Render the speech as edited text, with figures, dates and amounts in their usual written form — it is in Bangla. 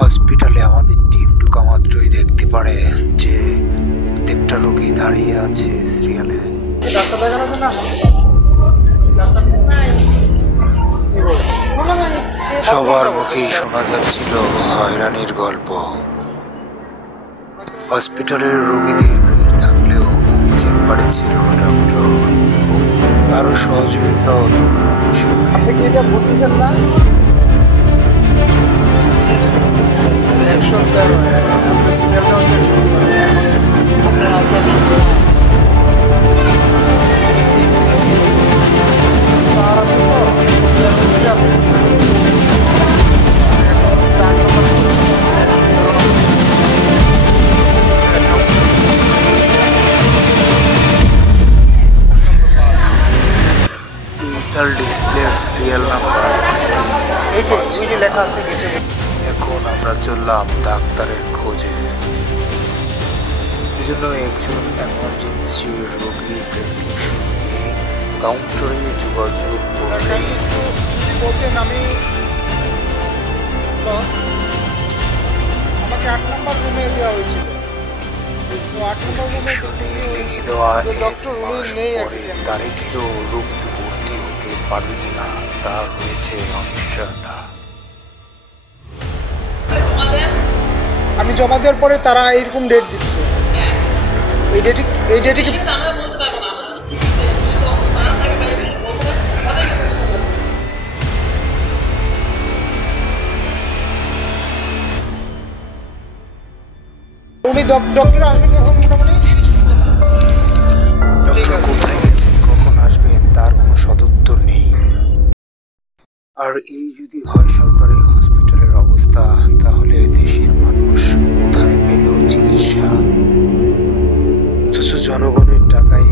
হসপিটালে আমাদের টিম ঢোকা মাত্রই দেখতে পারে যে প্রত্যেকটা রোগী দাঁড়িয়ে আছে সিরিয়ালে। সবার মুখেই শোনা যাচ্ছিল হয়রানির গল্প। হসপিটালের রোগীদের ভিড় থাকলেও চেম্বারে ছিল ডক্টর, আরো সহযোগিতা ও বিষয়। এটা বুঝতেছেন না? ডিসপ্লে সিরিয়াল নাম্বার লেখা আছে। এখন আমরা চললাম ডাক্তারের খোঁজে। এজন্য একজন এমার্জেন্সি রোগীর প্রেসক্রিপশন নিয়ে কাউন্টারে যোগাযোগ করলে আমাকে 8 নম্বর রুমে দেওয়া হয়েছিল। প্রেসক্রিপশনে লিখে দেওয়া ডক্টর তারিখেও রোগী ভর্তি হতে পারবে কিনা তা রয়েছে অনিশ্চয়তা। আমি জমা দেওয়ার পরে তারা এইরকম ডেট দিচ্ছে। এই ডেটে কি উনি ডক্টর আসবেন কখন? মোটামুটি ডক্টর কোথায় গেছেন, কখন আসবেন তার কোনো সদুত্তর নেই। আর এই যদি হয় সরকারি হসপিটালের অবস্থা, তাহলে দেশের মানুষ কোথায় পেল চিকিৎসা? অথচ জনগণের টাকায়